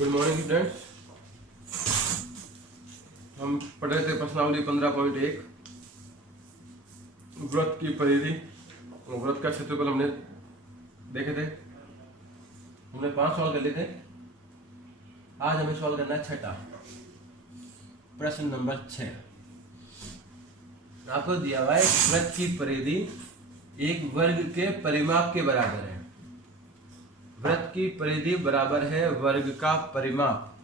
Good morning students. हम पढ़ रहे थे प्रश्नावली 15.1 वृत्त की परिधि। वृत्त का क्षेत्रफल हमने देखे थे। हमने 5 सवाल कर लिए थे। आज हमें सवाल करना है छठा, प्रश्न नंबर 6। आपको दिया हुआ है वृत्त की परिधि एक वर्ग के परिमाप के बराबर है। वृत्त की परिधि बराबर है वर्ग का परिमाप।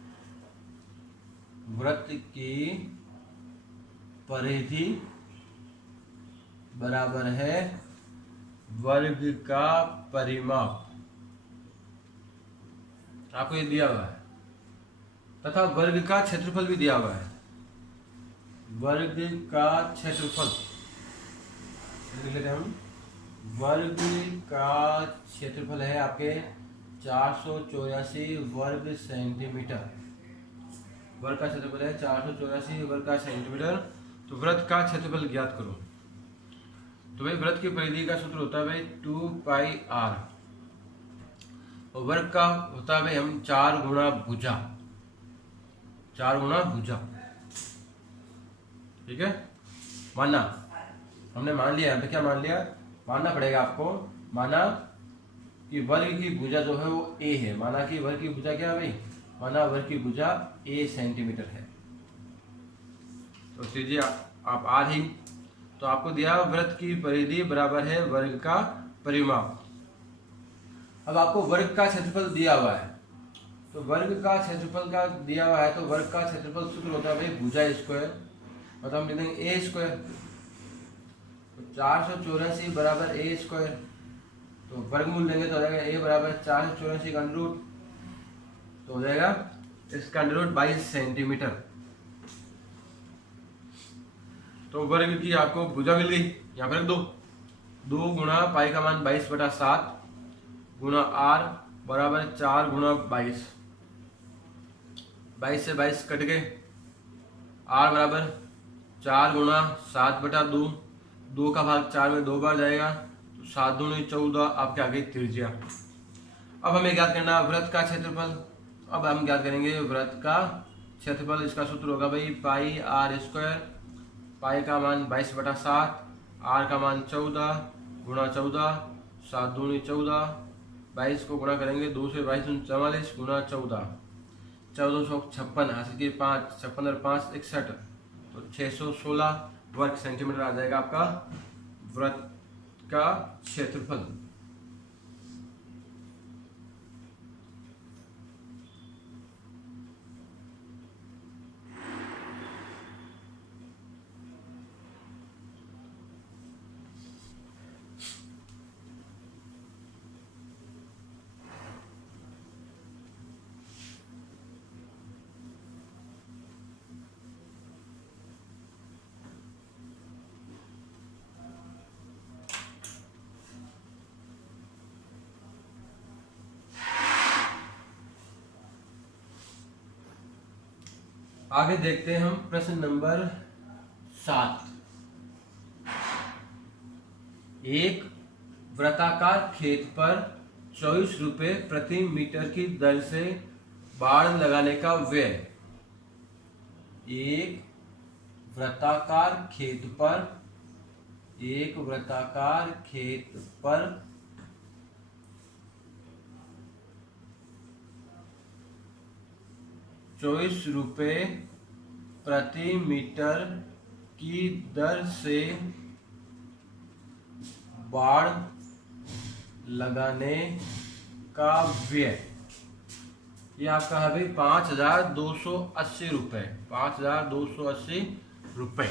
वृत्त की परिधि बराबर है वर्ग का परिमाप। आपको ये दिया हुआ है तथा वर्ग का क्षेत्रफल भी दिया हुआ है। वर्ग का क्षेत्रफल लिख लेते हैं हम। वर्ग का क्षेत्रफल है आपके 484 वर्ग सेंटीमीटर। वर्ग का क्षेत्रफल है 484 वर्ग का सेंटीमीटर। तो वृत्त का क्षेत्रफल ज्ञात करो। तो भाई वृत्त की परिधि का सूत्र होता है भाई 2πr और वर्ग का होता है भाई हम 4 गुणा भुजा। 4 गुणा भुजा, ठीक है। माना हमने मान लिया है, क्या मान लिया, मानना पड़ेगा आपको। माना कि वर्ग की भुजा जो है वो a है। माना कि वर्ग की भुजा क्या है भाई, माना वर्ग की भुजा a सेंटीमीटर है। तो लीजिए आप आर ही। तो आपको दिया वृत्त की परिधि बराबर है वर्ग का परिमाप। अब आपको वर्ग का क्षेत्रफल दिया हुआ है। तो वर्ग का क्षेत्रफल का दिया हुआ है तो वर्ग का क्षेत्रफल सूत्र होता है भाई भुजा स्क्वायर, मतलब हम लिख देंगे a स्क्वायर। तो 484 बराबर a स्क्वायर। तो वर्गमूल लेंगे तो हो जाएगा a बराबर 484 का अंडर रूट, तो हो जाएगा इसका अंडर रूट 22 सेंटीमीटर। तो वर्ग की आपको भुजा मिल गई। यहाँ पर रख दो। 2 गुणा पाई का मान 22/7 गुणा r बराबर 4 गुणा 22। 22 से 22 कट गए। r बराबर 4 गुणा 7/2। 2 का भाग 4 में 2 बार जाएगा, तो 7 दूनी 14 आपके आगे त्रिज्या। अब हमें ज्ञात करना वृत्त का क्षेत्रफल। अब हम ज्ञात करेंगे वृत्त का क्षेत्रफल। इसका सूत्र होगा भाई पाई r स्क्वायर। पाई का मान 22/7, r का मान 14 गुणा 14, 7 दूनी 14, 22 को गुणा करेंगे 2 से 22 44 गुणा 14, 1456 हासिल की 5, 56 और 5 61, तो 616 वर्ग सेंटीमीटर आ जाएगा आपका वृत्त का क्षेत्रफल। आगे देखते हैं हम प्रश्न नंबर 7। एक वृत्ताकार खेत पर 24 रुपए प्रति मीटर की दर से बाड़ लगाने का व्यय। एक वृत्ताकार खेत पर 24 रुपए प्रति मीटर की दर से बाड़ लगाने का व्यय। ये आपका है भाई 5280 रुपए। 5280 रुपए।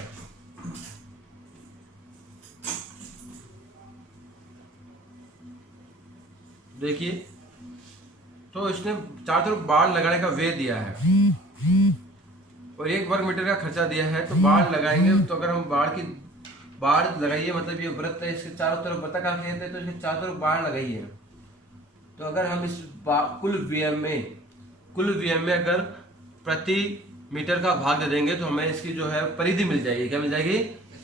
देखिए, तो इसने चारों तरफ बाड़ लगाने का व्यय दिया है और 1 वर्ग मीटर का खर्चा दिया है। तो बाड़ लगाएंगे, तो अगर हम बाड़ लगाइए, मतलब ये वृत्त है, इसके चारों तरफ वृत्ताकार खेत है तो इसके चारों तरफ बाड़ लगाइए। तो अगर हम इस कुल व्यय में अगर प्रति मीटर का भाग दे देंगे तो हमें इसकी जो है परिधि मिल जाएगी। क्या मिल जाएगी?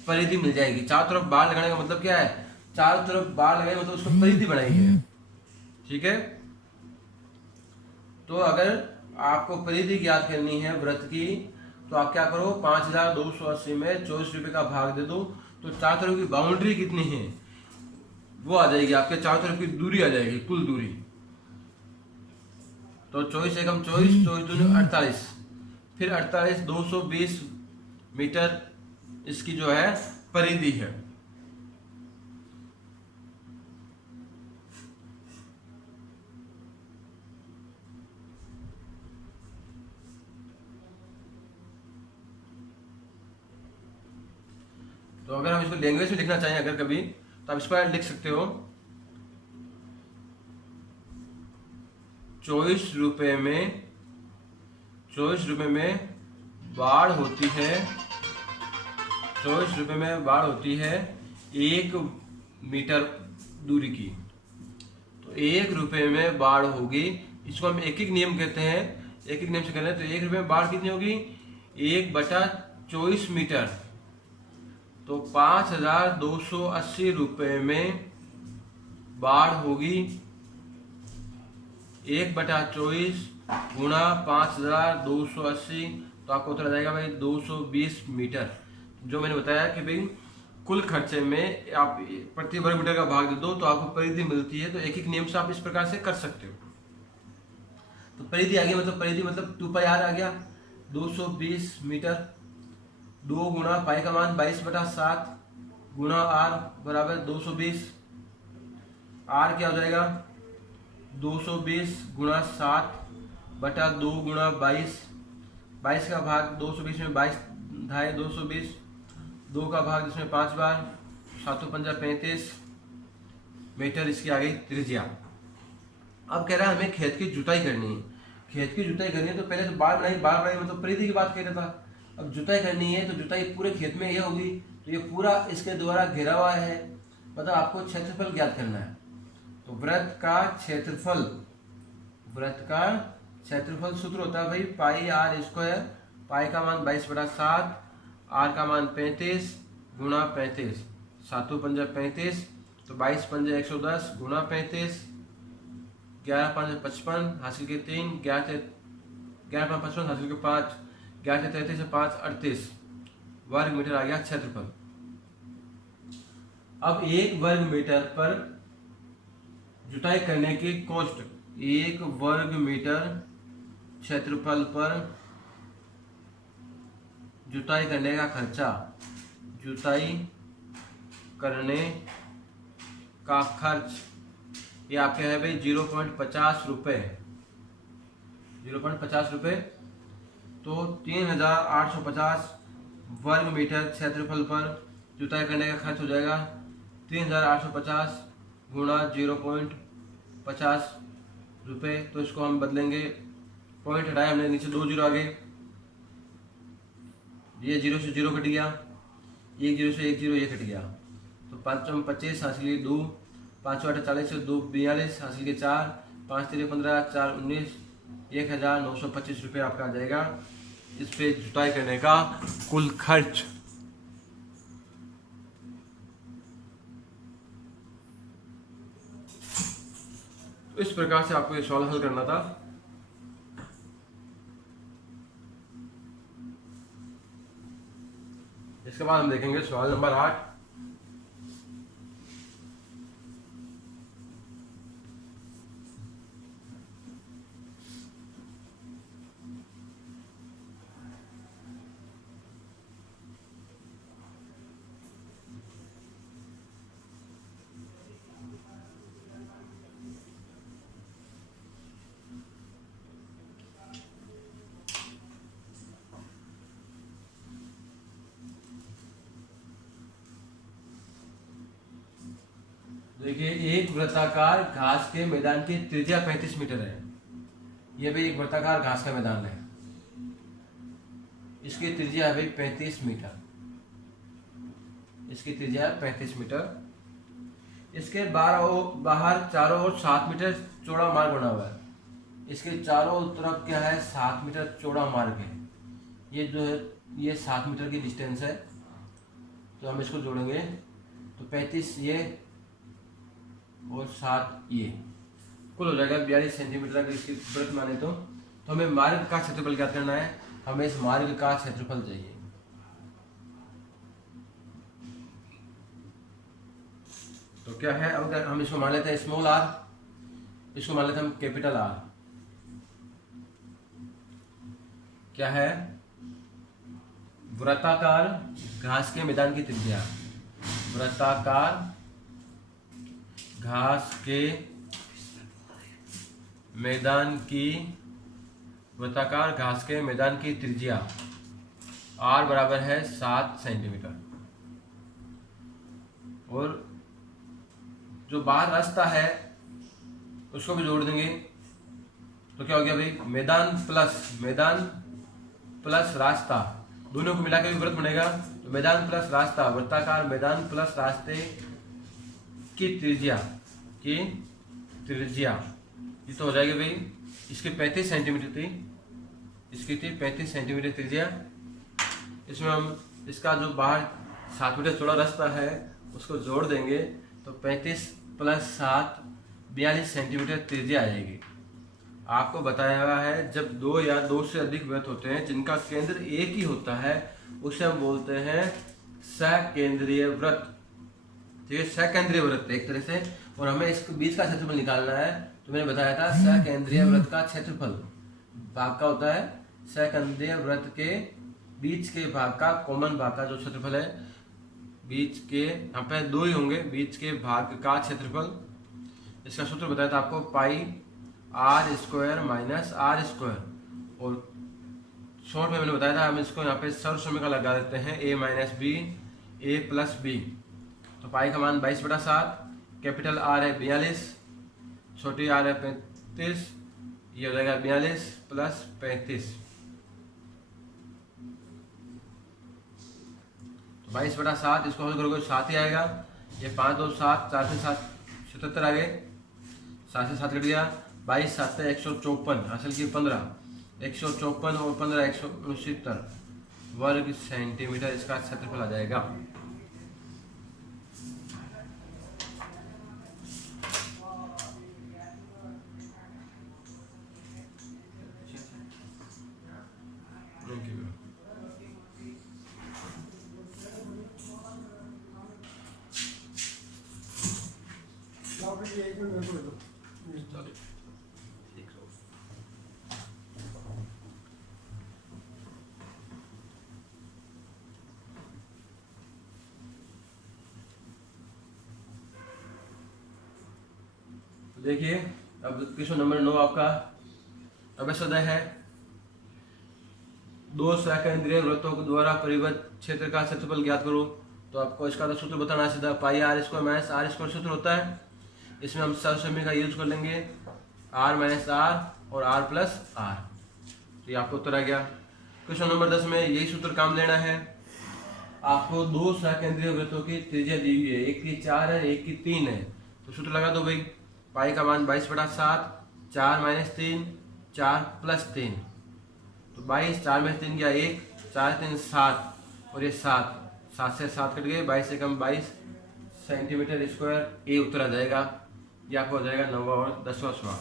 परिधि मिल जाएगी। चारों तरफ बाड़ लगाने का मतलब क्या है? चारों तरफ बाड़ लगाए मतलब उसको परिधि बनाएंगे, ठीक है। तो अगर आपको परिधि ज्ञात करनी है वृत्त की, तो आप क्या करो, 5280 में 24 रुपये का भाग दे दो, तो चारों तरफ की बाउंड्री कितनी है वो आ जाएगी, आपके चारों तरफ की दूरी आ जाएगी, कुल दूरी। तो 24 एकम 24, 24 दूनी 48, फिर 48 220 मीटर इसकी जो है परिधि है। तो अगर हम इसको लैंग्वेज में लिखना चाहें अगर कभी, तो आप इस पर लिख सकते हो 24 रुपये में, 24 रुपये में बाढ़ होती है, 24 रुपये में बाढ़ होती है 1 मीटर दूरी की। तो 1 रुपये में बाढ़ होगी, इसको हम एक एक नियम कहते हैं, एक एक नियम से करें तो 1 रुपये में बाढ़ कितनी होगी, 1/24 मीटर। तो 5280 रुपये में बाढ़ होगी, 1/24 गुणा 5280, तो आपको उत्तर आ जाएगा भाई 220 मीटर। जो मैंने बताया कि भाई कुल खर्चे में आप प्रति वर्ग मीटर का भाग दे दो तो आपको परिधि मिलती है। तो एक एक नियम से आप इस प्रकार से कर सकते हो। तो परिधि आ गई, मतलब परिधि मतलब 2πr आ गया, 220 मीटर। 2 गुणा पाई का मान 22/7 गुणा r बराबर 220। r क्या हो जाएगा, 220 गुणा 7/2 गुणा 22, 22 का भाग 220 में 22 ढाई 220, 2 का भाग जिसमें 5 बार, 7 पंजा 35 मीटर इसकी आ गई त्रिज्या। अब कह रहा है हमें खेत की जुताई करनी है। खेत की जुताई करनी है तो पहले तो बाढ़ बनाई मतलब परिधि की बात कह रहा था। अब जुताई करनी है तो जुताई पूरे खेत में ये होगी, तो ये पूरा इसके द्वारा घिरा हुआ है, मतलब आपको क्षेत्रफल ज्ञात करना है। तो वृत्त का क्षेत्रफल, वृत्त का क्षेत्रफल सूत्र होता है भाई पाई आर स्क्वायर, पाई का मान 22/7, आर का मान 35 गुणा 35, 7 पंजा 35, तो 22 पंजा 110 गुणा 35, 11 5 55 हासिल के 3, 11 5 55 हासिल के 5, 11 33 से 5 38 वर्ग मीटर आ गया क्षेत्रफल। अब 1 वर्ग मीटर पर जुताई करने की कॉस्ट, 1 वर्ग मीटर क्षेत्रफल पर जुताई करने का खर्चा, जुताई करने का खर्च ये आपके है भाई 0.50 रुपये, 0.50 रुपये। तो 3850 वर्ग मीटर क्षेत्रफल पर जुताई करने का खर्च हो जाएगा 3850 गुणा 0.50 रुपये। तो इसको हम बदलेंगे, पॉइंट हटाए हमने, नीचे 2 जीरो आ गए, ये 0 से 0 कट गया, 1 0 से 1 0 ये कट गया। तो 5 25 हासिल के 2, 5 8 40 से 2 42 हासिल के 4, 5 3 15 4 19, 1925 रुपये आपका आ जाएगा इस पे जुताई करने का कुल खर्च। तो इस प्रकार से आपको ये सवाल हल करना था। इसके बाद हम देखेंगे सवाल नंबर 8। देखिए, एक वृत्ताकार घास के मैदान की त्रिज्या 35 मीटर है। ये भी एक वृत्ताकार घास का मैदान है, इसकी त्रिज्या है भाई 35 मीटर, इसकी त्रिज्या है 35 मीटर। इसके बाहर चारों ओर 7 मीटर चौड़ा मार्ग बना हुआ है, इसके चारों तरफ क्या है 7 मीटर चौड़ा मार्ग है। ये जो है ये 7 मीटर की डिस्टेंस है, तो हम इसको जोड़ेंगे तो 35 ये और 7 ये कुल हो जाएगा 42 सेंटीमीटर अगर इसकी वृत्त माने तो हमें मार्ग का क्षेत्रफल ज्ञात करना है, हमें इस मार्ग का क्षेत्रफल चाहिए। तो क्या है, अब अगर हम इसको मान लेते हैं स्मॉल आर, इसको मान लेते हैं हम कैपिटल आर। क्या है, वृत्ताकार घास के मैदान की त्रिज्या, वृत्ताकार घास के मैदान की, वृत्ताकार घास के मैदान की त्रिज्या r बराबर है 7 सेंटीमीटर। और जो बाहर रास्ता है उसको भी जोड़ देंगे, तो क्या हो गया भाई, मैदान प्लस रास्ता, दोनों को मिलाकर वृत्त बनेगा। तो मैदान प्लस रास्ता, वृत्ताकार मैदान प्लस रास्ते की त्रिज्या ये तो हो जाएगी भाई, इसकी 35 सेंटीमीटर थी, इसकी थी 35 सेंटीमीटर त्रिज्या। इसमें हम इसका जो बाहर 7 मीटर चौड़ा रास्ता है उसको जोड़ देंगे, तो 35 + 7 42 सेंटीमीटर त्रिज्या आ जाएगी। आपको बताया गया है जब दो या दो से अधिक वृत्त होते हैं जिनका केंद्र एक ही होता है उसे हम बोलते हैं सकेंद्रीय वृत्त। ठीक है, सकेंद्रीय वृत्त एक तरह से। और हमें इसके बीच का क्षेत्रफल निकालना है, तो मैंने बताया था सकेंद्रीय वृत्त का क्षेत्रफल भाग का होता है, सकेंद्रीय वृत्त के बीच के भाग का, कॉमन भाग का जो क्षेत्रफल है, बीच के, यहाँ पे दो ही होंगे, बीच के भाग का क्षेत्रफल। इसका सूत्र बताया था आपको, पाई r² - r²। और शॉर्ट में मैंने बताया था, हम इसको यहाँ पे सर्वसमीकरण लगा देते हैं, a - b a + b। तो पाई का मान 22/7, कैपिटल R है 42, छोटी r है 35, ये हो जाएगा 42 + 35। तो 22/7 इसको हल करोगे 7 ही आएगा। ये 5 2 7, 4 से 7 77 आ गए, 7 से 7 कट गया, 22 7 से 154, हासिल की 15, 154 और 15 169 वर्ग सेंटीमीटर इसका क्षेत्रफल आ जाएगा। देखिए अब क्वेश्चन नंबर 9 आपका अभ्यासोदय है। दो सकेंद्रीय वृत्तों के द्वारा परिबद्ध क्षेत्र का क्षेत्रफल ज्ञात करो। तो आपको इसका तो सूत्र बताना सीधा, पाई r² - r² सूत्र होता है। इसमें हम सर्वसमीकरण का यूज कर लेंगे, r - r और r + r। तो ये आपको उत्तर आ गया। क्वेश्चन नंबर 10 में यही सूत्र काम लेना है। आपको दो सकेंद्रीय वृत्तों की त्रिज्या दी हुई है, एक की 4 है, एक की 3 है। तो सूत्र लगा दो भाई, पाई का मान 22/7, 4 - 3 4 + 3। तो 22, 4 में 3 गया 1, 4 3 7 और ये 7 से 7 कट गए, 22 से कम 22 सेंटीमीटर स्क्वायर, ये उत्तर आ जाएगा। ये आपको हो जाएगा 9वां और 10वां सवाल।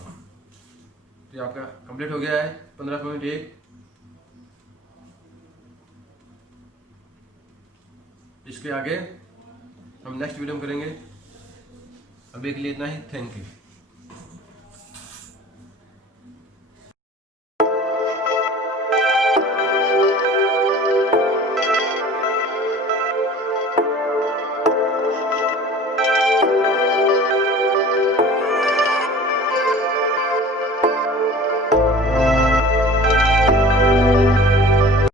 तो ये आपका कंप्लीट हो गया है 15.1। इसके आगे हम नेक्स्ट वीडियो में करेंगे। अभी के लिए इतना ही, थैंक यू।